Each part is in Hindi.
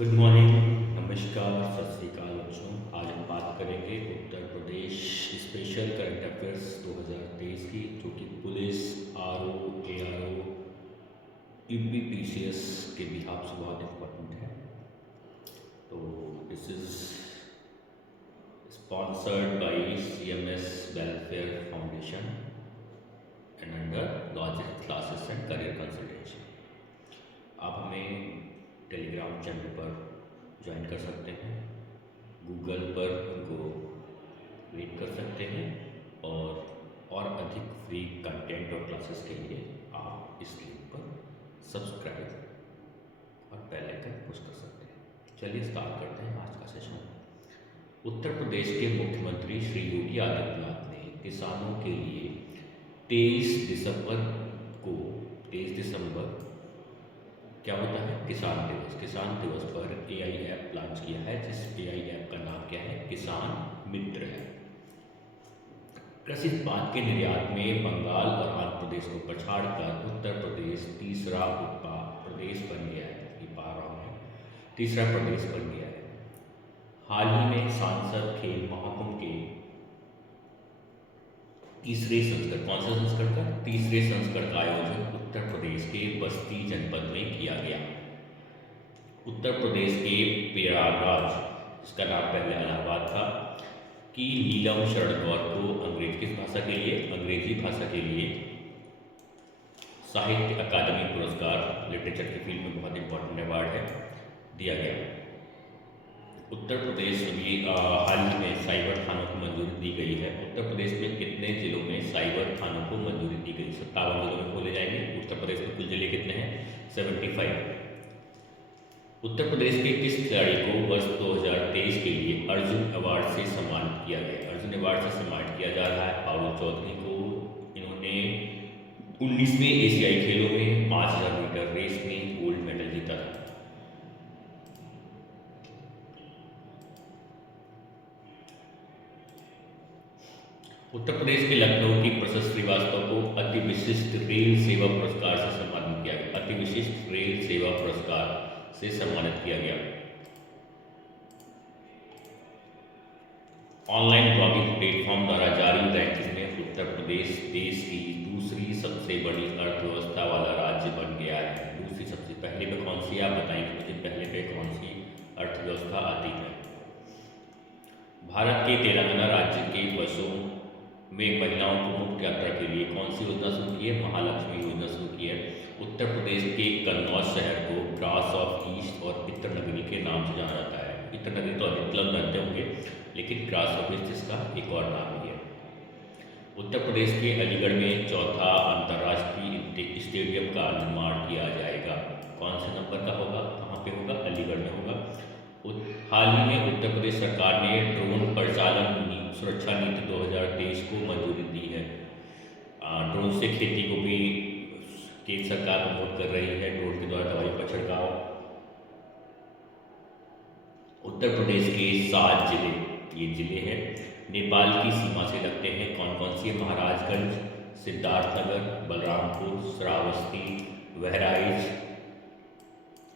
गुड मॉर्निंग, नमस्कार, सत श्री अकाल बच्चों। आज हम बात करेंगे Uttar Pradesh special current affairs 2023 की, जो कि पुलिस, आरओ, एआरओ, यूपीपीसीएस के बिहाफ से बहुत इम्पोर्टेंट है। तो this is sponsored by CMS welfare foundation and under logic classes and career consultation. आप हमें टेलीग्राम चैनल पर ज्वाइन कर सकते हैं, गूगल पर उनको रीड कर सकते हैं और अधिक फ्री कंटेंट और क्लासेस के लिए आप इस लिंक पर सब्सक्राइब और बेल आइकन पुश कर सकते हैं। चलिए स्टार्ट करते हैं आज का सेशन। उत्तर प्रदेश के मुख्यमंत्री श्री योगी आदित्यनाथ ने किसानों के लिए 23 दिसंबर क्या होता है, किसान दिवस। किसान दिवस पर एआई ऐप लॉन्च किया है, जिस एआई ऐप का नाम क्या है, किसान मित्र है। कृषि उत्पाद के निर्यात में बंगाल और आंध्र प्रदेश को पछाड़कर उत्तर प्रदेश तीसरा प्रदेश बन गया है। ये पा रहा हूँ, तीसरा प्रदेश बन गया है। हाल ही में सांसद खेल महाकुंभ के तीसरे संस्करण, कौन सा संस्करण का, तीसरे संस्करण का आयोजन उत्तर प्रदेश के बस्ती जनपद में किया गया। उत्तर प्रदेश के प्रयागराज, जिसका नाम पहले इलाहाबाद था, की नीलम शरण गौर को अंग्रेजी भाषा के लिए साहित्य अकादमी पुरस्कार, लिटरेचर की फील्ड में बहुत इंपॉर्टेंट अवार्ड है, दिया गया। उत्तर प्रदेश में हाल ही में साइबर थानों को मंजूरी दी गई है। उत्तर प्रदेश में कितने जिलों में साइबर थानों को मंजूरी दी गई? 57 जिलों में खोले जाएंगे। उत्तर प्रदेश में कुल जिले कितने हैं? 75। उत्तर प्रदेश के किस खिलाड़ी को वर्ष 2023 के लिए अर्जुन अवार्ड से सम्मानित किया गया? अर्जुन अवार्ड से सम्मानित किया जा रहा है पारुल चौधरी को। इन्होंने 19वें एशियाई खेलों में 5000 मीटर रेस में गोल्ड मेडल जीता था। उत्तर प्रदेश के लखनऊ की प्रशस्त श्रीवास्तव को अति विशिष्ट रेल सेवा पुरस्कार से सम्मानित किया गया। अति विशिष्ट रेल सेवा पुरस्कार से सम्मानित किया गया। ऑनलाइन ब्लॉगिंग प्लेटफॉर्म द्वारा जारी रैंकिंग में उत्तर प्रदेश देश की दूसरी सबसे बड़ी अर्थव्यवस्था वाला राज्य बन गया है। दूसरी सबसे, पहले पे कौन सी, आप बताएंगे मुझे पहले पे कौन सी अर्थव्यवस्था आती है? भारत के तेलंगाना राज्य के बसों में महिलाओं को मुफ्त यात्रा के लिए कौन सी योजना शुरू की है? महालक्ष्मी योजना शुरू की है। उत्तर प्रदेश के कन्नौज शहर को ग्रास ऑफ ईस्ट और इत्र नगरी के नाम से जाना जाता है। इत्र नगरी तो अधिक लोग जानते होंगे, लेकिन ग्रास ऑफ ईस्ट इसका एक और नाम भी है। उत्तर प्रदेश के अलीगढ़ में चौथा अंतर्राष्ट्रीय स्टेडियम का निर्माण किया जाएगा। कौन से नंबर का होगा, कहाँ पे होगा? अलीगढ़ में होगा। हाल ही में उत्तर प्रदेश सरकार ने ड्रोन परिचालन सुरक्षा नीति 2023 को मंजूरी दी है। ड्रोन से खेती को भी केंद्र सरकार प्रमोट कर रही है, ड्रोन के द्वारा दवाई का छिड़काव। उत्तर प्रदेश के 7 जिले, ये जिले हैं, नेपाल की सीमा से लगते हैं। कौन कौन सी? महाराजगंज, सिद्धार्थनगर, बलरामपुर, श्रावस्ती, बहराइच,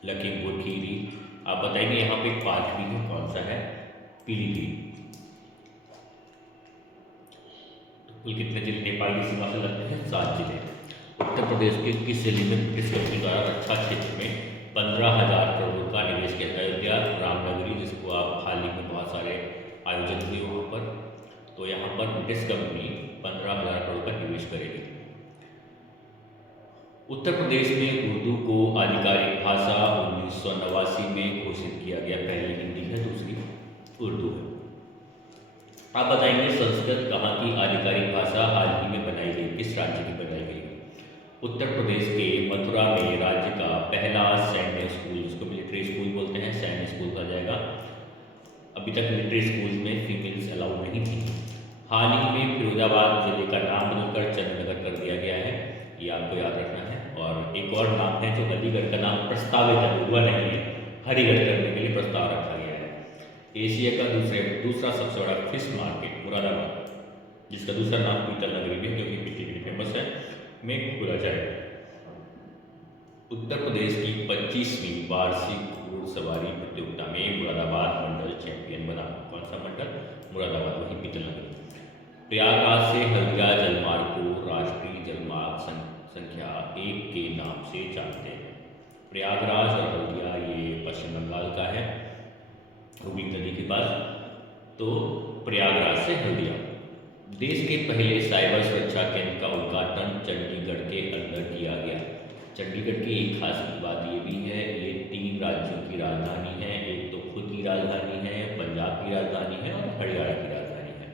लखीमपुर खीरी। आप बताएंगे यहाँ पे एक पार्क भी है, कौन सा है? पीलीभीत। तो कुल कितने जिले नेपाल की सीमा से लगते हैं? 7 जिले। उत्तर प्रदेश के किस जिले में ब्रिटिश कंपनी द्वारा रक्षा क्षेत्र में 15,000 करोड़ का निवेश किया? अयोध्या, रामनगरी, जिसको आप हाल ही में बहुत सारे आयोजन हुए वहाँ पर, तो यहाँ पर ब्रिटिश कंपनी 15,000 करोड़ का निवेश करेगी। उत्तर प्रदेश में उर्दू को आधिकारिक भाषा 1989 में घोषित किया गया। पहली हिंदी है, दूसरी उर्दू है। आप बताएंगे संस्कृत कहाँ की आधिकारिक भाषा हाल ही में बनाई गई, किस राज्य की बनाई गई? उत्तर प्रदेश के मथुरा में राज्य का पहला सैन्य स्कूल, जिसको मिलिट्री स्कूल बोलते हैं, सैन्य स्कूल आ जाएगा। अभी तक मिलिट्री स्कूल में फीमेल्स अलाउड नहीं थी। हाल ही में फिरोजाबाद जिले का नाम बदलकर चंद्रनगर कर दिया गया है, ये आपको याद रखना है। और एक और नाम है जो अलीगढ़ का नाम प्रस्तावित है, हुआ नहीं है, हरिगढ़ करने के लिए प्रस्ताव रखा गया है। एशिया का दूसरा सबसे बड़ा फिश मार्केट मुरादाबाद, जिसका दूसरा नाम पीतल नगरी भी, जो कि मिट्टी के लिए फेमस है, में खुला जाएगा। उत्तर प्रदेश की 25वीं वार्षिक घोड़सवारी प्रतियोगिता सा मंडल? मुरादाबाद, वही पीतल नगरी। प्रयागराज से हल्दिया जलमार्ग को राष्ट्रीय जलमार्ग संख्या 1 के नाम से जानते हैं। प्रयागराज और हल्दिया ये पश्चिम बंगाल का है, हुगली नदी के पास। तो प्रयागराज से हल्दिया। देश के पहले साइबर सुरक्षा केंद्र का उद्घाटन चंडीगढ़ के अंदर किया गया। चंडीगढ़ की एक खास बात ये भी है, ये 3 राज्यों की राजधानी है। एक तो खुद की राजधानी है, पंजाब की राजधानी है और हरियाणा की राजधानी है।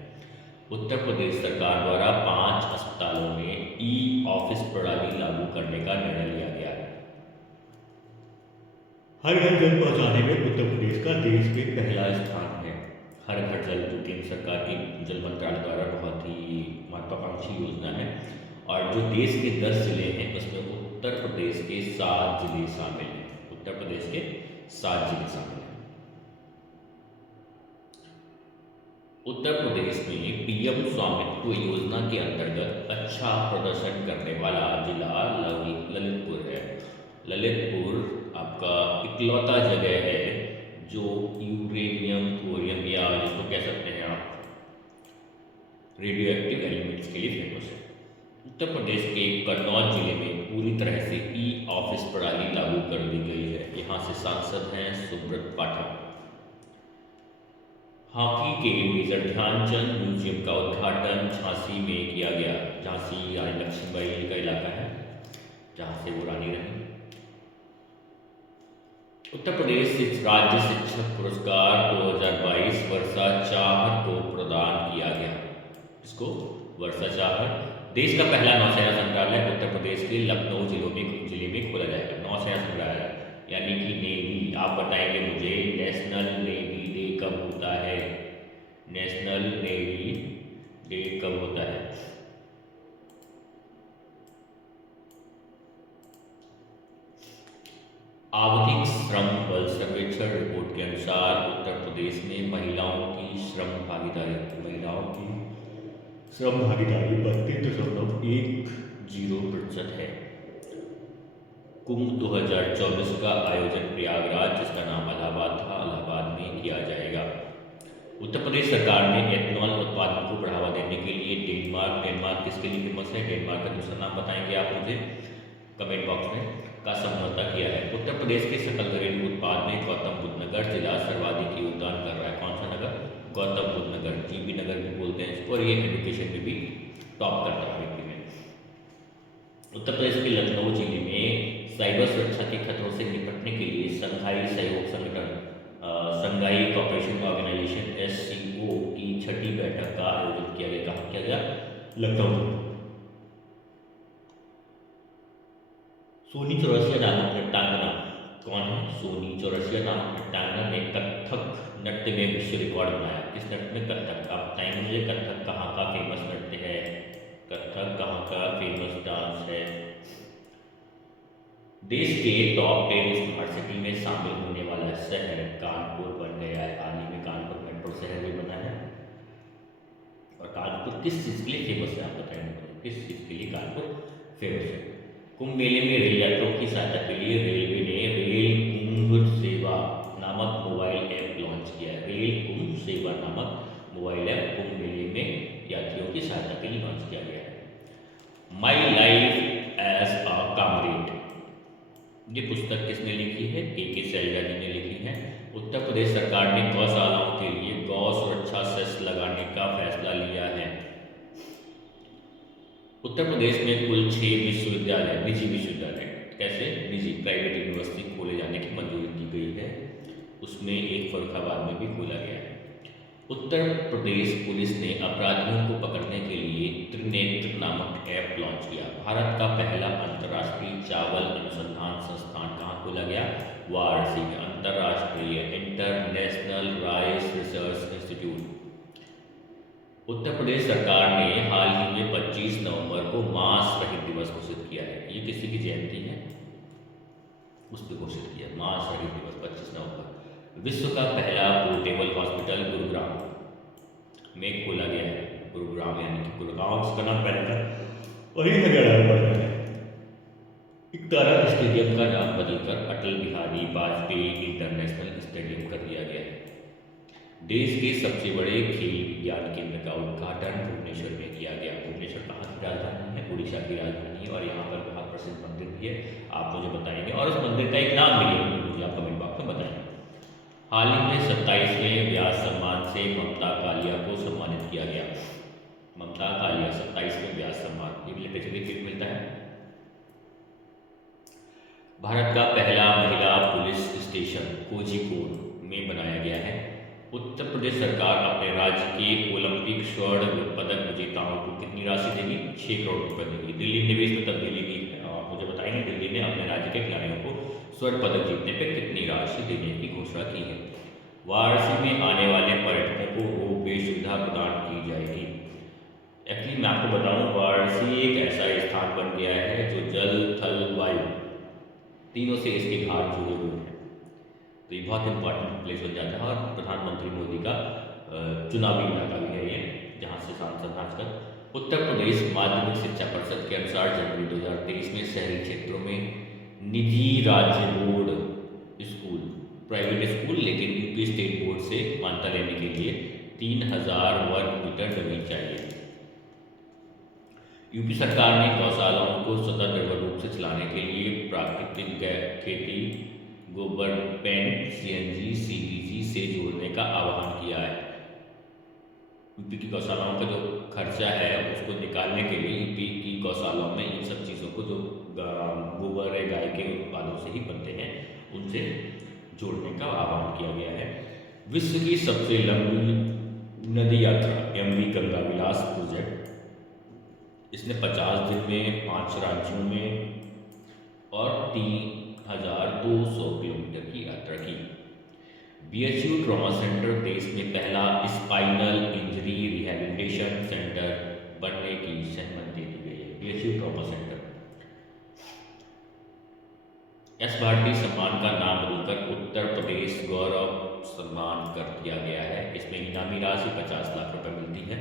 उत्तर प्रदेश सरकार द्वारा 5 अस्पतालों में ई ऑफिस प्रणाली लागू करने का निर्णय लिया गया है। हर घर जल पहुंचाने में उत्तर प्रदेश का देश के पहला स्थान है। हर घर जल जो केंद्र सरकार की जल मंत्रालय द्वारा बहुत ही महत्वाकांक्षी योजना है, और जो देश के 10 जिले हैं उसमें उत्तर प्रदेश के 7 जिले शामिल हैं। उत्तर प्रदेश के 7 जिले शामिल हैं। उत्तर प्रदेश में पीएम स्वामित्व योजना के अंतर्गत अच्छा प्रदर्शन करने वाला जिला ललितपुर है। ललितपुर आपका इकलौता जगह है जो यूरेनियम, थोरियम या जिसको कह सकते हैं आप रेडियो एक्टिव एलिमेंट्स के लिए फेमस है। उत्तर प्रदेश के कन्नौज जिले में पूरी तरह से ई ऑफिस प्रणाली लागू कर दी गई है। यहाँ से सांसद हैं सुब्रत पाठक। हॉकी के मेजर ध्यानचंद म्यूजियम का उद्घाटन झांसी में किया गया। झांसी रानी लक्ष्मीबाई का इलाका है जहाँ से वो रानी रही। उत्तर प्रदेश राज्य शिक्षक पुरस्कार 2022 वर्षा चाहर को प्रदान किया गया। इसको वर्षा चाहर। देश का पहला नौसेना संग्रहालय उत्तर प्रदेश के लखनऊ जिले में खोला जाएगा। नौसेना संग्रहालय यानी कि नेवी। आप बताएंगे मुझे नेशनल नेवी डे कब होता है? नेशनल नेवी डे कब होता है? आवधिक श्रम बल सर्वेक्षण रिपोर्ट के अनुसार उत्तर प्रदेश में महिलाओं की श्रम भागीदारी 32.10% है। कुंभ 2024 का आयोजन प्रयागराज, जिसका नाम इलाहाबाद था, इलाहाबाद में किया जाएगा। उत्तर प्रदेश सरकार ने एथनॉल उत्पादन को बढ़ावा देने के लिए डेनमार्क किसके लिए फेमस है? डेनमार्क का दूसरा नाम बताएंगे आप मुझे कमेंट बॉक्स में, का समझौता किया है। उत्तर प्रदेश के सकल घरेलू उत्पाद में गौतम बुद्ध नगर जिला सर्वाधिक योगदान कर रहा है। कौन सा नगर? गौतम बुद्ध नगर, जीबी नगर भी बोलते हैं इसको, और ये एजुकेशन में भी टॉप करता है में। उत्तर प्रदेश के लखनऊ जिले में साइबर सुरक्षा के खतरों से निपटने के लिए संघाई सहयोग संगठन संघाई कॉपरेशन ऑर्गेनाइजेशन SCO की 6ठी बैठक का आयोजन किया गया। कहाँ किया गया? लखनऊ। सोनी चौरसिया नामक नृत्यांगना, कौन है? सोनी चौरसिया नामक नृत्यांगना ने कथक नृत्य में विश्व रिकॉर्ड बनाया। किस नृत्य में? कथक। आप बताएंगे मुझे कथक कहाँ का फेमस नृत्य है? कथक कहाँ का फेमस डांस है? देश के टॉप 10 स्मार्ट सिटी में शामिल होने वाला शहर कानपुर बन गया है। हाल ही में कानपुर मेट्रो शहर भी बना है। और कानपुर किस चीज़ के लिए फेमस है? आप बताएंगे मुझे किस चीज़ के लिए कानपुर फेमस है? कुंभ मेले में रेल यात्रियों की सहायता के लिए रेलवे ने रेल कुंभ सेवा नामक मोबाइल ऐप लॉन्च किया है। रेल कुंभ सेवा नामक मोबाइल ऐप कुंभ मेले में यात्रियों की सहायता के लिए लॉन्च किया गया है। My life as a comrade, ये पुस्तक किसने लिखी है? के शैलजा जी ने लिखी है। उत्तर प्रदेश सरकार ने गौशालाओं के लिए गौ सुरक्षा सेस लगाने का फैसला लिया है। उत्तर प्रदेश में कुल 6 विश्वविद्यालय, निजी विश्वविद्यालय, कैसे निजी प्राइवेट यूनिवर्सिटी खोले जाने की मंजूरी दी गई है। उसमें एक फर्रुखाबाद में भी खोला गया है। उत्तर प्रदेश पुलिस ने अपराधियों को पकड़ने के लिए त्रिनेत्र नामक ऐप लॉन्च किया। भारत का पहला अंतर्राष्ट्रीय चावल अनुसंधान संस्थान कहाँ खोला गया? वाराणसी में। अंतर्राष्ट्रीय international rice research institute. Uttar Pradesh सरकार ने हाल ही में 25 नवंबर को मांस रहित दिवस घोषित किया है। ये किसी की जयंती है, उस पर घोषित किया मांस रहित दिवस 25 नवंबर। विश्व का पहला पोर्टेबल हॉस्पिटल गुरुग्राम में खोला गया है। गुरुग्राम यानी कि गुड़गांव, जिसका नाम पहले वही हरियाणा में पड़ता है। इकतारा स्टेडियम का नाम बदलकर अटल बिहारी वाजपेयी इंटरनेशनल स्टेडियम कर दिया गया है। देश के सबसे बड़े खेल विज्ञान केंद्र का उद्घाटन भुवनेश्वर में किया गया। भुवनेश्वर कहाँ की राजधानी है? उड़ीसा की राजधानी है और यहाँ पर बहुत प्रसिद्ध मंदिर भी है, आप मुझे बताएंगे और उस मंदिर का एक नाम भी है, मुझे आप कमेंट बॉक्स में बताएंगे। हाल ही में 27वें व्यास सम्मान से ममता कालिया को सम्मानित किया गया। ममता कालिया 27वें व्यास सम्मान, ये भी लिटरेचर की फील्ड मिलता है। भारत का पहला महिला पुलिस स्टेशन कोझिकोड में बनाया गया है। उत्तर प्रदेश सरकार अपने राज्य के ओलंपिक स्वर्ण पदक विजेताओं को कितनी राशि देगी? 6 करोड़ रुपए देगी। दिल्ली निवेश में तब्दीली की है और मुझे बताएंगे दिल्ली ने अपने राज्य के खिलाड़ियों को स्वर्ण पदक जीतने पर कितनी राशि देने की घोषणा की है। वाराणसी में आने वाले पर्यटकों को रोपवे सुविधा प्रदान की जाएगी। एक्चुअली मैं आपको बताऊं, वाराणसी एक ऐसा स्थान बन गया है जो जल थल वायु तीनों से इसके घाट जुड़े हुए हैं, तो ये बहुत इंपॉर्टेंट प्लेस बन जाता है और प्रधानमंत्री मोदी का चुनावी इलाका भी है ये, जहाँ से सांसद राजकर। उत्तर प्रदेश माध्यमिक शिक्षा परिषद के अनुसार जनवरी 2023 में शहरी क्षेत्रों में निजी राज्य बोर्ड स्कूल, प्राइवेट स्कूल लेकिन यूपी स्टेट बोर्ड से मान्यता लेने के लिए 3000 वर्ग मीटर जमीन चाहिए। यूपी सरकार ने गौशालाओं को स्वतः निर्भर रूप से चलाने के लिए प्राकृतिक गैस खेती, गोबर पेंट, सीएनजी, सीबीजी से जोड़ने का आह्वान किया है। यूपी की गौशालाओं का जो खर्चा है उसको निकालने के लिए यूपी की गौशालाओं में इन सब चीज़ों को जो गोबर है गाय के उत्पादों से ही बनते हैं उनसे जोड़ने का आह्वान किया गया है। विश्व की सबसे लंबी नदी यात्रा एमवी गंगा विलास प्रोजेक्ट, इसने 50 दिन में 5 राज्यों में और 3200 किलोमीटर की यात्रा की। बीएचयू ट्रॉमा सेंटर देश में पहला स्पाइनल इंजरी रिहैबिलिटेशन सेंटर बनने की सहमति दी गई है। BHU trauma centre. S Bharati सम्मान का नाम बदलकर उत्तर प्रदेश गौरव सम्मान कर दिया गया है। इसमें इनामी राशि 50 लाख रुपए मिलती है।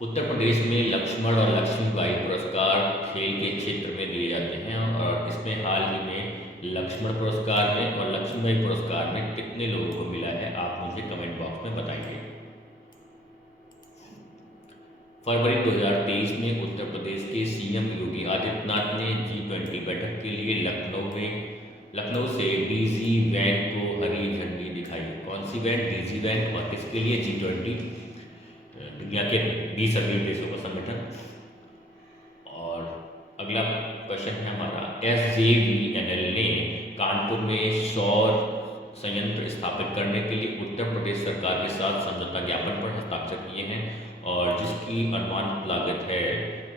उत्तर प्रदेश में लक्ष्मण और लक्ष्मीबाई पुरस्कार खेल के क्षेत्र में दिए जाते हैं और इसमें हाल ही में लक्ष्मण पुरस्कार में और लक्ष्मीबाई पुरस्कार में कितने लोगों को मिला है, आप मुझे कमेंट बॉक्स में बताएंगे। फरवरी 2023 में उत्तर प्रदेश के सीएम योगी आदित्यनाथ ने G20 बैठक के लिए लखनऊ से डीजी वैन को हरी झंडी दिखाई। कौन सी वैन? DG van. और किसके लिए? G20, दुनिया के 20 अमीर देशों का संगठन। और अगला क्वेश्चन है हमारा, SJVNL ने कानपुर में सौर संयंत्र स्थापित करने के लिए उत्तर प्रदेश सरकार के साथ समझौता ज्ञापन पर हस्ताक्षर किए हैं और जिसकी अनुमानित लागत है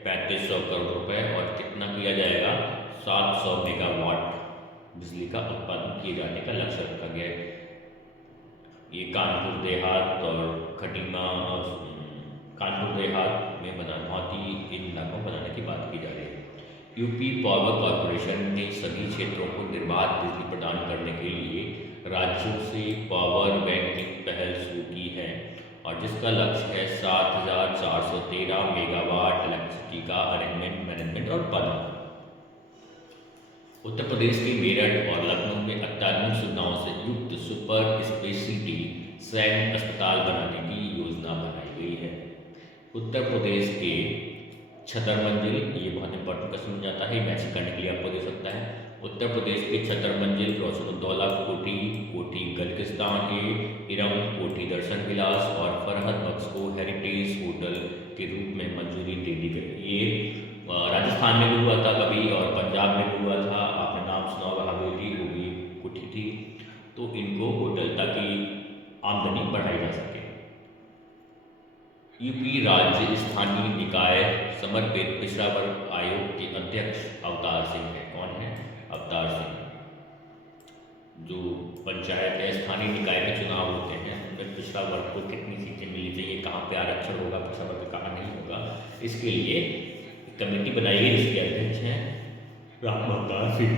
3500 करोड़ रुपए और कितना किया जाएगा? 700 मेगावाट बिजली का उत्पादन किए जाने का लक्ष्य रखा गया है। ये कानपुर देहात और खटीमा कानपुर देहात में बनावटी इन इलाकों बनाने की बात की जा रही है। यूपी पावर कॉरपोरेशन ने सभी क्षेत्रों को निर्बाध बिजली प्रदान करने के लिए राज्यों से पावर बैंकिंग पहल शुरू की है और जिसका लक्ष्य है 7413 मेगावाट इलेक्ट्रिसिटी का अरेंजमेंट, मैनेजमेंट और उत्पादन। उत्तर प्रदेश के मेरठ और लखनऊ में अत्याधुनिक सुविधाओं से युक्त सुपर स्पेशलिटी सैन्य अस्पताल बनाने की योजना बनाई गई है। उत्तर प्रदेश के छतर मंजिल, ये बहुत इंपॉर्टेंट क्वेश्चन बन जाता है, मैच करने के लिए आपको दे सकता है। उत्तर प्रदेश के छतर मंजिल रोशनुद्दौला कोठी, कोठी गलकिस्तान ए इरम, कोठी दर्शन विलास और फरहद बख्श को हेरिटेज होटल के रूप में मंजूरी दे दी गई। ये राजस्थान में भी हुआ था कभी और पंजाब में भी हुआ था, आपने नाम सुना होगा, हवेली वो भी कोठी थी, तो इनको होटल ताकि आमदनी बढ़ाई जा सके। यूपी राज्य स्थानीय निकाय समर्पित पिछड़ा वर्ग आयोग के अध्यक्ष अवतार सिंह है। कौन है? अवतार सिंह। जो पंचायत या स्थानीय निकाय के चुनाव होते हैं उनमें पिछड़ा वर्ग को कितनी सीटें मिलनी चाहिए, कहाँ पे आरक्षण होगा, पिछड़ा वर्ग कहाँ नहीं होगा, इसके लिए कमेटी बनाई गई जिसके अध्यक्ष हैं राम अवतार सिंह।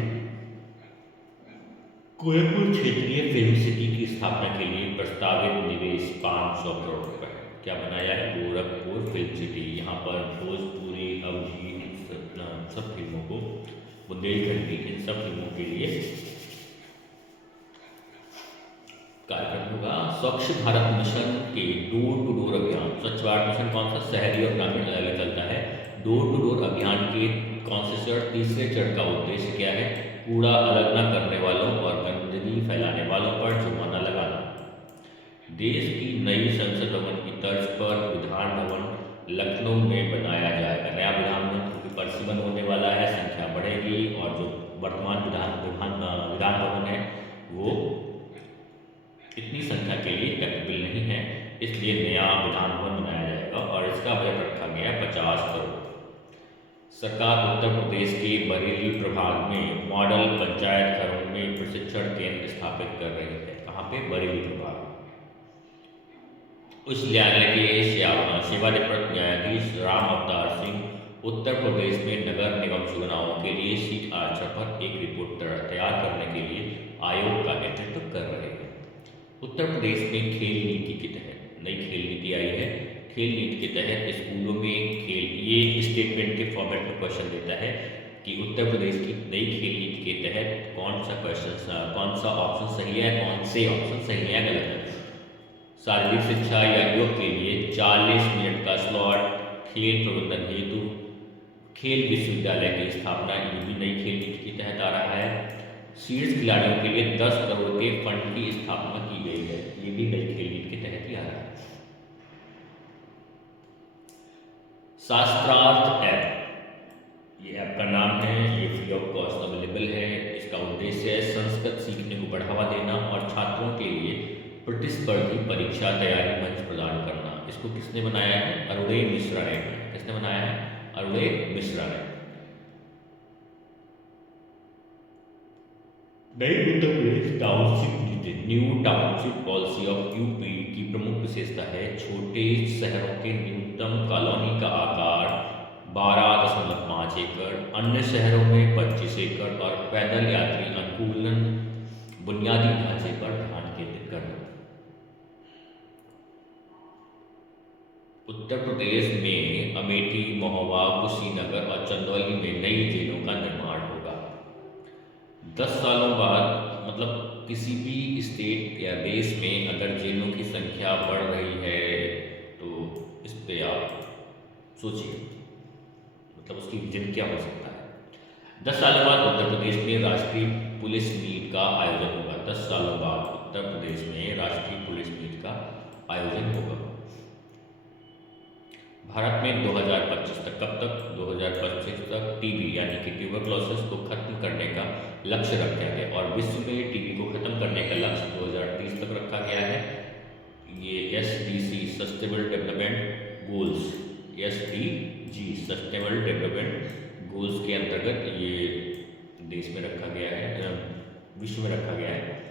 गोरखपुर क्षेत्रीय फिल्म सिटी की स्थापना के लिए प्रस्तावित निवेश 500 करोड़ रुपए। क्या बनाया है? Gorakhpur film city. यहाँ पर भोजपुरी, अवधी, सब फिल्मों को, बुंदेलखंडी, इन सब फिल्मों के लिए कार्यक्रम होगा। स्वच्छ भारत मिशन के डोर टू डोर अभियान, स्वच्छ भारत मिशन कौन सा, शहरी और ग्रामीण अलग अलग चलता है। डोर टू डोर अभियान के कौन से चरण, तीसरे चरण का उद्देश्य क्या है, कूड़ा अलग न करने वालों और गंदगी फैलाने वालों पर जुर्माना लगाना। देश की नई संसद भवन की तर्ज पर विधान भवन लखनऊ में बनाया जाएगा। नया विधान भवन क्योंकि परिसीमन होने वाला है, संख्या बढ़ेगी और जो वर्तमान विधान भवन है वो इतनी संख्या के लिए कैपेबल नहीं है, इसलिए नया विधान भवन बनाया जाएगा और इसका बजट रखा गया है 50 करोड़। सरकार उत्तर प्रदेश के बरेली प्रभाग में मॉडल पंचायत घरों में प्रशिक्षण केंद्र स्थापित कर रही है। कहाँ पे, बरेली प्रभाग। उच्च न्यायालय के सेवानिवृत्त न्यायाधीश राम अवतार सिंह उत्तर प्रदेश में नगर निगम चुनावों के लिए सीट आरक्षण पर एक रिपोर्ट तैयार करने के लिए आयोग का नेतृत्व कर रहे हैं। उत्तर प्रदेश में खेल नीति के तहत नई खेल नीति आई है। खेल नीति के तहत स्कूलों में खेल, ये स्टेटमेंट के फॉर्मेट में क्वेश्चन देता है कि उत्तर प्रदेश की नई खेल नीति के तहत कौन सा ऑप्शन सही है, कौन से ऑप्शन सही है, गलत है। शारीरिक शिक्षा या योग के लिए 40 मिनट का स्लॉट, खेल प्रबंधन हेतु खेल विश्वविद्यालय की स्थापना, ये भी नई खेल नीति के तहत आ रहा है। शीर्ष खिलाड़ियों के लिए 10 करोड़ के फंड की स्थापना की गई है, ये भी नई खेल नीति के तहत ही आ रहा है। शास्त्रार्थ ऐप, ये ऐप का नाम है, ये फ्री ऑफ कॉस्ट अवेलेबल है। इसका उद्देश्य है संस्कृत सीखने को बढ़ावा देना और छात्रों के लिए प्रतिस्पर्धी परीक्षा तैयारी मंच प्रदान करना। इसको किसने बनाया है, अरुणेय मिश्रा ने। किसने बनाया है, अरुणेय मिश्रा ने। नई उत्तर प्रदेश टाउनशिप नीति, new township policy of UP की प्रमुख विशेषता है छोटे शहरों के न्यूनतम कॉलोनी का आकार 12.5 एकड़, अन्य शहरों में 25 एकड़ और पैदल यात्री अनुकूलन बुनियादी ढांचे पर ध्यान केंद्रित करना। उत्तर प्रदेश में अमेठी, महोबा, कुशीनगर और चंदौली में नई जेलों का निर्माण होगा। 10 सालों बाद, मतलब किसी भी स्टेट या देश में अगर जेलों की संख्या बढ़ रही है तो इस पे आप सोचिए, मतलब उसकी विजन क्या हो सकता है। 10 सालों बाद उत्तर प्रदेश में राष्ट्रीय पुलिस मीट का आयोजन होगा। 10 सालों बाद उत्तर प्रदेश में राष्ट्रीय पुलिस मीट का आयोजन होगा। भारत में 2025 तक, कब तक, 2025 तक टीबी यानी कि ट्यूबरक्लोसिस को खत्म करने का लक्ष्य रखा गया और विश्व में टीबी को खत्म करने का लक्ष्य 2030 तक रखा गया है। ये SDG sustainable development goals, SDG sustainable development goals के अंतर्गत ये देश में रखा गया है, विश्व में रखा गया है।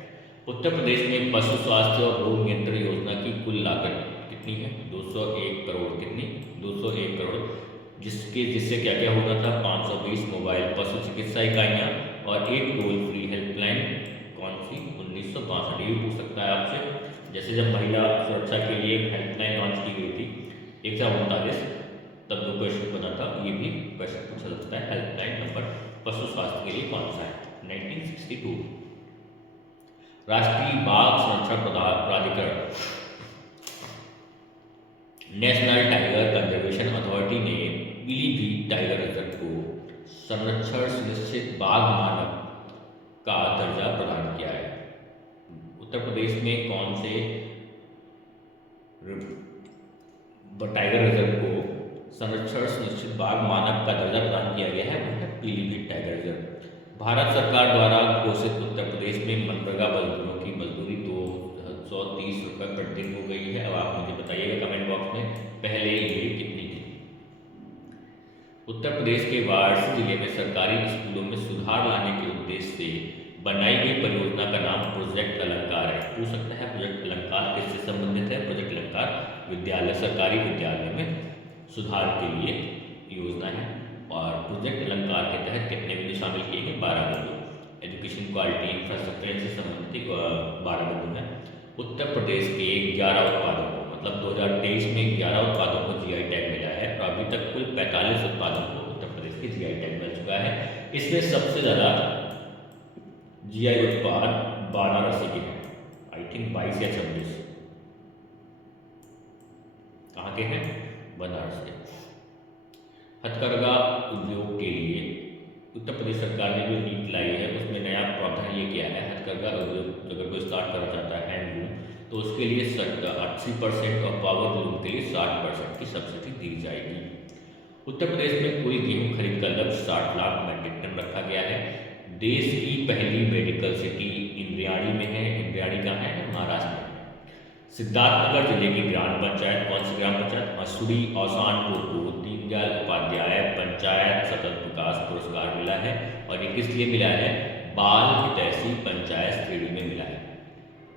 उत्तर प्रदेश में पशु स्वास्थ्य और रोग नियंत्रण योजना की कुल लागत कितनी है, 201 करोड़। कितनी, 201 करोड़, जिससे क्या क्या होना था, 520 मोबाइल पशु चिकित्सा इकाइयाँ और एक टोल फ्री हेल्पलाइन। कौन सी, 1962। ये पूछ सकता है आपसे, जैसे जब महिला सुरक्षा के लिए हेल्पलाइन लॉन्च की गई थी 1939, तब जो क्वेश्चन बना था, ये भी क्वेश्चन पूछा सकता है। हेल्पलाइन नंबर पशु स्वास्थ्य के लिए कौन सा है, 1962। राष्ट्रीय बाघ संरक्षण प्राधिकरण, नेशनल टाइगर कंजर्वेशन अथॉरिटी ने पीलीभीत टाइगर रिजर्व को संरक्षण सुनिश्चित बाघ मानक का दर्जा प्रदान किया है। उत्तर प्रदेश में कौन से टाइगर रिजर्व को संरक्षण सुनिश्चित बाघ मानक का दर्जा प्रदान किया गया है, वह है पीलीभीत टाइगर रिजर्व। भारत सरकार द्वारा घोषित उत्तर प्रदेश में मनरेगा मजदूरों की मजदूरी 230 रुपये प्रतिदिन हो गई है। अब आप मुझे बताइएगा कमेंट बॉक्स में, पहले ये कितनी थी। उत्तर प्रदेश के वाराणसी जिले में सरकारी स्कूलों में सुधार लाने के उद्देश्य से बनाई गई परियोजना का नाम प्रोजेक्ट अलंकार है। पूछ सकता है प्रोजेक्ट अलंकार किससे संबंधित है। प्रोजेक्ट अलंकार विद्यालय, सरकारी विद्यालय में सुधार के लिए योजना है और प्रोजेक्ट अलंकार के तहत कितने बिंदु शामिल किए गए, 12 बिंदु। एजुकेशन क्वालिटी इंफ्रास्ट्रक्चर से संबंधित 12 बिंदु है। उत्तर प्रदेश के 11 उत्पादों को, मतलब 2023 में 11 उत्पादों को GI टैग मिला है और अभी तक कुल 45 उत्पादों को उत्तर प्रदेश के GI टैग मिल चुका है। इसमें सबसे ज़्यादा GI उत्पाद वाराणसी के हैं। आई थिंक 22 या 26। कहाँ के हैं? बनारस के। हथकरघा उद्योग के लिए उत्तर प्रदेश सरकार ने जो नीति लाई है उसमें नया प्रावधान ये किया है, हथकरघा उद्योग अगर कोई स्टार्ट करना चाहता है हैंडलूम, तो उसके लिए 80% और पावर लूम के लिए 60% की सब्सिडी दी जाएगी। उत्तर प्रदेश में कुल गेहूं खरीद का लक्ष्य 60 लाख मीट्रिक टन रखा गया है। देश की पहली मेडिकल सिटी इंद्रियाणी में है। इंद्रियाणी कहाँ है? महाराष्ट्र में। सिद्धार्थनगर जिले की ग्राम पंचायत, कौन सी ग्राम पंचायत? मसूरी औसानपुर को दीनदयाल उपाध्याय पंचायत सतत विकास पुरस्कार मिला है। और ये किस लिए मिला है? बाल हितैषी पंचायत श्रेणी में मिला है।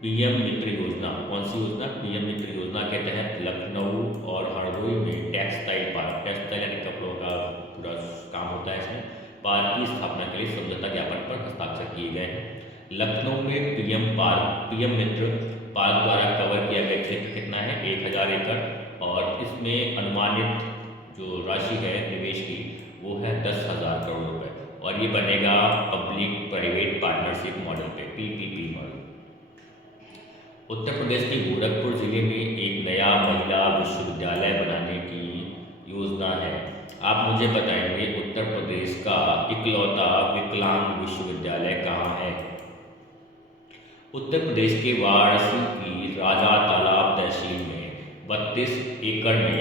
पीएम मित्र योजना, कौन सी योजना? पीएम मित्र योजना के तहत लखनऊ और हरदोई में टेक्सटाइल पार्क, टेक्सटाइल यानी कपड़ों का पूरा काम होता है इसमें, पार्क की स्थापना के लिए समझौता ज्ञापन पर हस्ताक्षर किए गए हैं। लखनऊ में पीएम मित्र पार्क द्वारा कवर किया गया क्षेत्र कितना है? 1000 एकड़। और इसमें अनुमानित जो राशि है निवेश की वो है 10,000 करोड़ रुपए। और ये बनेगा पब्लिक प्राइवेट पार्टनरशिप मॉडल पे, पीपीपी मॉडल। उत्तर प्रदेश के गोरखपुर जिले में एक नया महिला विश्वविद्यालय बनाने की योजना है। आप मुझे बताएंगे उत्तर प्रदेश का इकलौता विकलांग विश्वविद्यालय कहाँ है? उत्तर प्रदेश के वाराणसी की राजा तालाब तहसील में 32 एकड़ में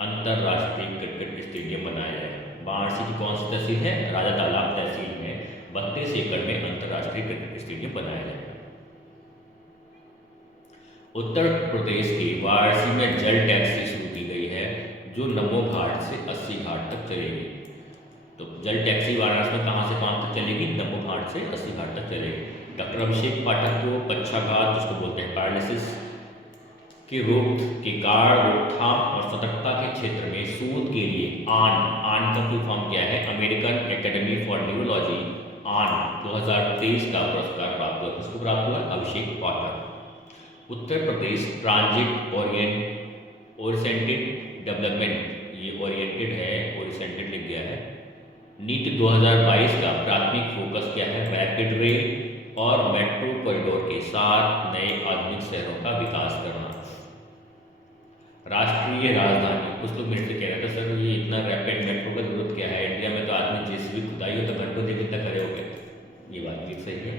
अंतर्राष्ट्रीय क्रिकेट स्टेडियम बनाया है। वाराणसी की कौन सी तहसील है? राजा तालाब तहसील में 32 एकड़ में अंतर्राष्ट्रीय क्रिकेट स्टेडियम बनाया है। उत्तर प्रदेश के वाराणसी में जल टैक्सी शुरू की गई है जो नमो घाट से 80 घाट तक चलेगी। तो जल टैक्सी वाराणसी में कहाँ से कहाँ तक चलेगी? नमो घाट से 80 घाट तक चलेगी। डॉक्टर अभिषेक पाठक को पक्षाघात, जिसको बोलते हैं पैरालिसिस, के रोकथाम और सतर्कता के क्षेत्र में शोध के लिए आन का फुल फॉर्म क्या है? अमेरिकन एकेडमी फॉर न्यूरोलॉजी आन 2023 का पुरस्कार प्राप्त हुआ। किसको प्राप्त हुआ? अभिषेक पाठक। Uttar Pradesh transit oriented development, ये ओरिएंटेड है, ओरिएंटेड लिख गया है। नीति 2022 का प्राथमिक फोकस क्या है? रैपिड रेल और मेट्रो कॉरिडोर के साथ नए आधुनिक शहरों का विकास करना। राष्ट्रीय राजधानी, कुछ लोग मेरे से कह रहे थे सर ये इतना रैपिड मेट्रो का जरूरत क्या है? इंडिया में तो आदमी जेसीबी खुदाई हो तो घंटों देर तक खड़े हो गए। ये बात भी सही है।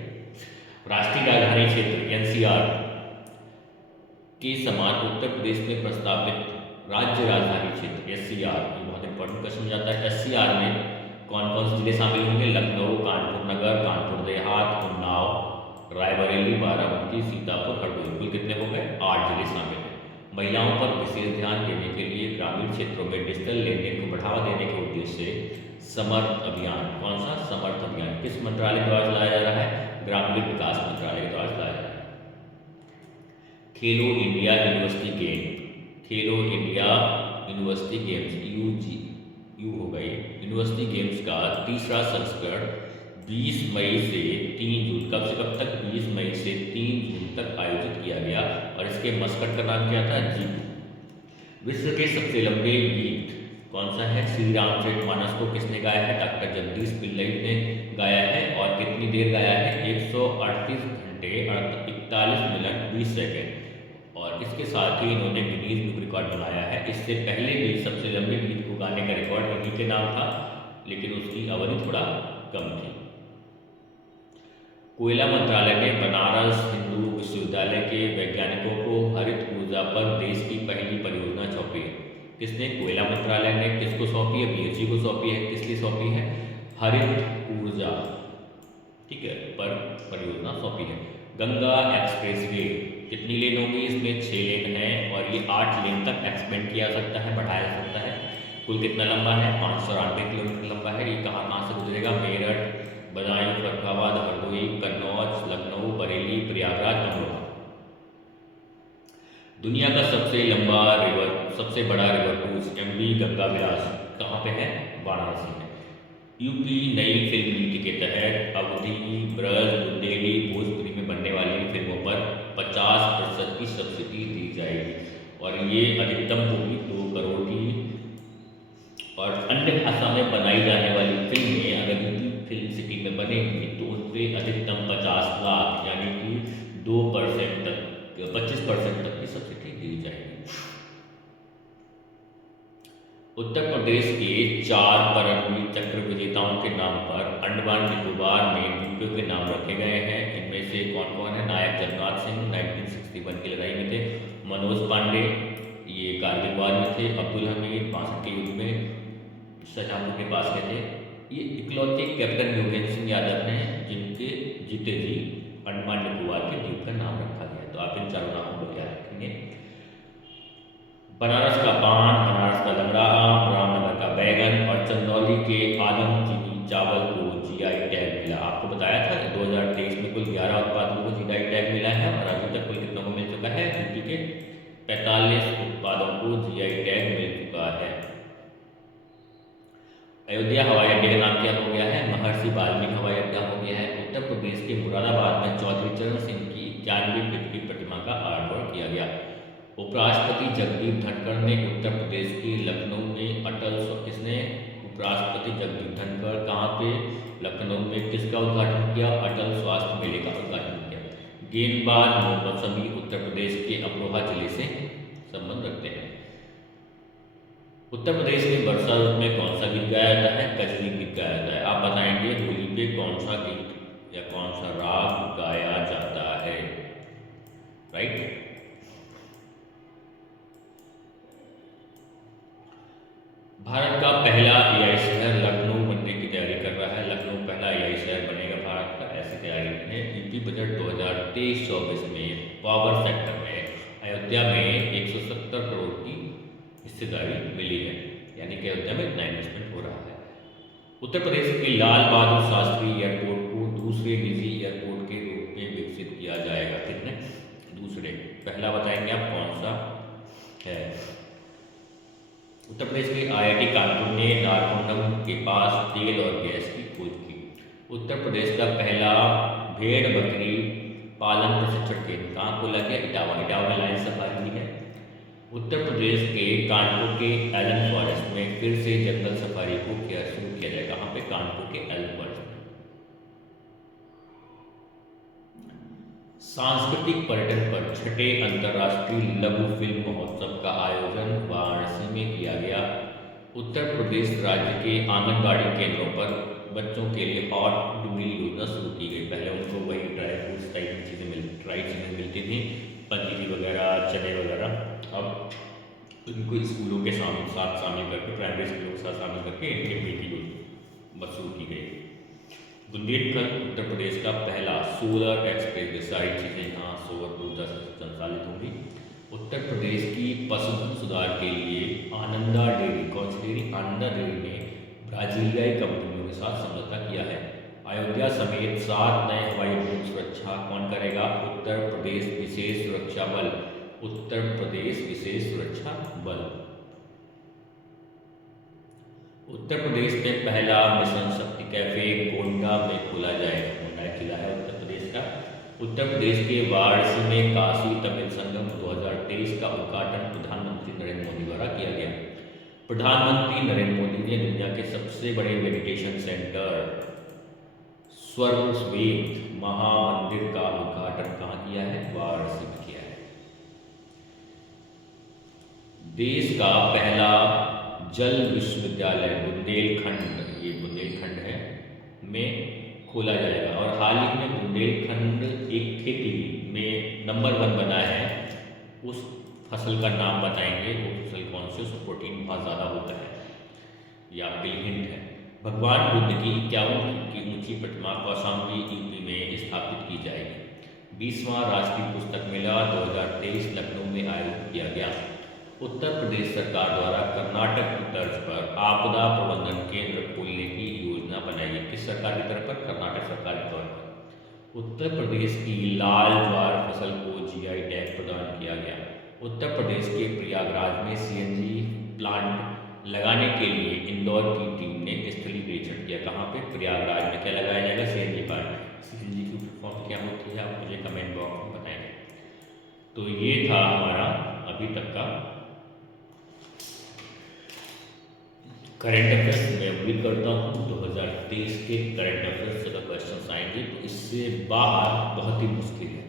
राष्ट्रीय राजधानी क्षेत्र एनसीआर के समान उत्तर प्रदेश में प्रस्तावित राज्य राजधानी क्षेत्र एससीआर, ये बहुत इंपॉर्टेंट क्वेश्चन जाता है। एससीआर में कौन कौन से जिले शामिल होंगे? लखनऊ, कानपुर नगर, कानपुर देहात, उन्नाव, रायबरेली, बाराबंकी, सीतापुर, हरदोई। कुल कितने हो गए? 8 जिले शामिल हैं। महिलाओं पर विशेष ध्यान देने के लिए ग्रामीण क्षेत्रों में डिजिटल लेनदेन को बढ़ावा देने के उद्देश्य से समर्थ अभियान, कौन सा? समर्थ अभियान किस मंत्रालय द्वारा चलाया जा रहा है? ग्रामीण विकास मंत्रालय के द्वारा चलाया जा रहा है। खेलो India university game, Khelo India university games you हो गई। यूनिवर्सिटी गेम्स का तीसरा संस्करण 20 मई से 3 जून, कब से कब तक? 20 मई से 3 जून तक आयोजित किया गया। और इसके मस्कट का नाम क्या था? जीत। विश्व के सबसे लंबे गीत कौन सा है? श्री रामचरितमानस को किसने गाया है? डॉक्टर जगदीश पिल्लई ने गाया है। और कितनी देर गाया है? 138 घंटे 41 मिनट 20 सेकेंड। और इसके साथ ही इन्होंने गिनीज बुक रिकॉर्ड बनाया है। इससे पहले भी सबसे लंबे गीत को गाने का रिकॉर्ड इन्हीं के नाम था, लेकिन उसकी अवधि थोड़ा कम थी। कोयला मंत्रालय ने बनारस हिंदू विश्वविद्यालय के वैज्ञानिकों को हरित ऊर्जा पर देश की पहली परियोजना सौंपी है। किसने? कोयला मंत्रालय ने। किसको सौंपी है? बीएचयू को सौंपी है। किस लिए सौंपी है? हरित ऊर्जा, ठीक है, पर परियोजना सौंपी है। गंगा एक्सप्रेसवे कितनी लेन होगी? इसमें 6 लेन है और ये 8 लेन तक एक्सपेंड किया जा सकता है, बढ़ाया जा सकता है। कुल कितना लंबा है? 593 किलोमीटर लंबा है। ये कहाँ से गुजरेगा? मेरठ, बदायूं, फरुखाबाद, हरदोई, कन्नौज, लखनऊ, बरेली, प्रयागराज, अमरोहा। दुनिया का सबसे बड़ा रिवर क्रूज एमवी गंगा विलास कहाँ पे है? वाराणसी में। यूपी नई फिल्म नीति के तहत अवधि, ब्रज, बुंदेली, भोजपुरी में बनने वाली फिल्मों पर 50% की सब्सिडी दी जाएगी। और ये अधिकतम होगी 2 करोड़ की। और अन्य भाषा में बनाई जाने वाली फिल्में अगर यूपी फिल्म सिटी में बनेंगी तो उन पर अधिकतम 50 लाख यानी कि 2% तक उत्तर प्रदेश के 4 परमवीर चक्र विजेताओं के नाम पर अंडमान निकोबार में द्वीपों के नाम रखे गए हैं। इनमें से कौन कौन है? नायक जगन्नाथ सिंह 1961 की लड़ाई में थे, मनोज पांडे ये कारगिल वार में थे, अब्दुल हमीद 62 के युद्ध में शाहजहांपुर के पास के थे। ये इकलौते कैप्टन योगेंद्र सिंह यादव हैं जिनके जीते जी अंडमान निकोबार के द्वीप का नाम रखा गया। तो आप इन चारों नामों को क्या रखेंगे? बनारस का पान, बनारस का लंगड़ा आम, रामनगर का बैगन और चंदौली के आलम चीनी चावल को जीआई टैग मिला। आपको बताया था 2023 में कुल 11 उत्पादों को जीआई टैग मिला है और अभी तक कुल कितनों को मिल चुका है? यूपी के 45 उत्पादों को जीआई टैग मिल चुका है। अयोध्या हवाई अड्डे का नाम क्या हो गया है? महर्षि वाल्मीकि हवाई अड्डा हो गया है। उत्तर प्रदेश के मुरादाबाद में चौधरी चरण सिंह की 91 फीट की प्रतिमा का आर्टवर्क किया गया। उपराष्ट्रपति जगदीप धनखड़ ने उत्तर प्रदेश के लखनऊ में किसने? उपराष्ट्रपति जगदीप धनखड़ कहाँ पे? लखनऊ में किसका उद्घाटन किया? अटल स्वास्थ्य मेले का उद्घाटन किया। गेंदबाज मोहम्मद शमी उत्तर प्रदेश के अमरोहा जिले से संबंध रखते हैं। उत्तर प्रदेश में वर्षा ऋतु में कौन सा गीत गाया जाता है? कजरी गीत गाया जाता है। आप बताएंगे होली पे कौन सा गीत या कौन सा राग गाया जाता है? राइट। भारत का पहला एआई शहर लखनऊ बनने की तैयारी कर रहा है। लखनऊ पहला एआई शहर बनेगा भारत का, ऐसी तैयारी है। यूपी बजट 2023-24 में पावर सेक्टर में अयोध्या में 170 करोड़ की हिस्सेदारी मिली है, यानी कि अयोध्या में इतना इन्वेस्टमेंट हो रहा है। उत्तर प्रदेश के लाल बहादुर शास्त्री एयरपोर्ट को दूसरे निजी एयरपोर्ट के रूप में विकसित किया जाएगा। कितने? दूसरे। पहला बताएंगे आप कौन सा है? उत्तर प्रदेश के आईआईटी कानपुर ने नारकोंडम के पास तेल और गैस की खोज की। उत्तर प्रदेश का पहला भेड़ बकरी पालन प्रशिक्षण केंद्र कहाँ खोला गया? इटावा। इटावा में लाइन सफारी भी है। उत्तर प्रदेश के कानपुर के एलन फॉरेस्ट में फिर से जंगल सफारी को शुरू किया जाएगा। कहाँ पे? कानपुर के एलन फॉरेस्ट में। सांस्कृतिक पर्यटन पर छठे अंतर्राष्ट्रीय लघु फिल्म महोत्सव का आयोजन वाराणसी में किया गया। उत्तर प्रदेश राज्य के आंगनबाड़ी केंद्रों पर बच्चों के लिए हॉट मील योजना शुरू की गई। पहले उनको वही ड्राई फ्रूट्स टाइप की चीज़ें मिलती थी, पनीर वगैरह, चने वगैरह। अब इनको स्कूलों के साथ शामिल करके, प्राइमरी स्कूलों के साथ शामिल करके इनके मील की योजना शुरू की गई। बुंदेलखंड उत्तर प्रदेश का पहला सोलर एक्सप्रेस वे। सारी चीज़ें यहाँ सौर ऊर्जा से संचालित होंगी। उत्तर प्रदेश की पशुधन सुधार के लिए आनंदा डेयरी, कौन सी डेयरी? आनंदा डेयरी ने ब्राजीलियाई कंपनियों के साथ समझौता किया है। अयोध्या समेत 7 नए हवाई अड्डों की सुरक्षा कौन करेगा? उत्तर प्रदेश विशेष सुरक्षा बल। उत्तर प्रदेश विशेष सुरक्षा बल। उत्तर प्रदेश में पहला मिशन शक्ति कैफे गोंडा में खोला जाएगा। गोंडा किला है उत्तर प्रदेश का। उत्तर प्रदेश के वाराणसी में काशी तमिल संगम 2023 का उद्घाटन प्रधानमंत्री नरेंद्र मोदी द्वारा किया गया। प्रधानमंत्री नरेंद्र मोदी ने दुनिया के सबसे बड़े मेडिटेशन सेंटर स्वर्गवेद महामंदिर का उद्घाटन कहाँ किया है? वाराणसी में किया है। देश का पहला जल विश्वविद्यालय बुंदेलखंड, ये बुंदेलखंड है, में खोला जाएगा। और हाल ही में बुंदेलखंड एक खेती में नंबर 1 बना है। उस फसल का नाम बताएंगे, वो फसल कौन सी? उसमें प्रोटीन बहुत ज़्यादा होता है। ये आपके लिए हिंट है। भगवान बुद्ध की 51 फीट की ऊंची प्रतिमा कौशाम्बी यूपी में स्थापित की जाएगी। 20वां राष्ट्रीय पुस्तक मेला 2023 लखनऊ में आयोजित किया गया। उत्तर प्रदेश सरकार द्वारा कर्नाटक की तर्ज पर आपदा प्रबंधन केंद्र खोलने की योजना बनाई गई। किस सरकार की तरफ पर? कर्नाटक सरकार के तौर पर। उत्तर प्रदेश की लाल ज्वार फसल को जीआई टैग प्रदान किया गया। उत्तर प्रदेश के प्रयागराज में सीएनजी प्लांट लगाने के लिए इंदौर की टीम ने स्थलीय निरीक्षण किया। कहाँ पे? प्रयागराज में। क्या लगाया जाएगा? CNG plant. सीएनजी की फॉर्म क्या होती है आप मुझे कमेंट बॉक्स में बताएंगे। तो ये था हमारा अभी तक का करंट अफेयर्स। मैं उम्मीद करता हूँ 2023 के करंट अफेयर्स से अगर क्वेश्चन आएंगे तो इससे बाहर बहुत ही मुश्किल है।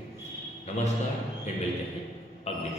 नमस्कार, फिर मिलते हैं अगले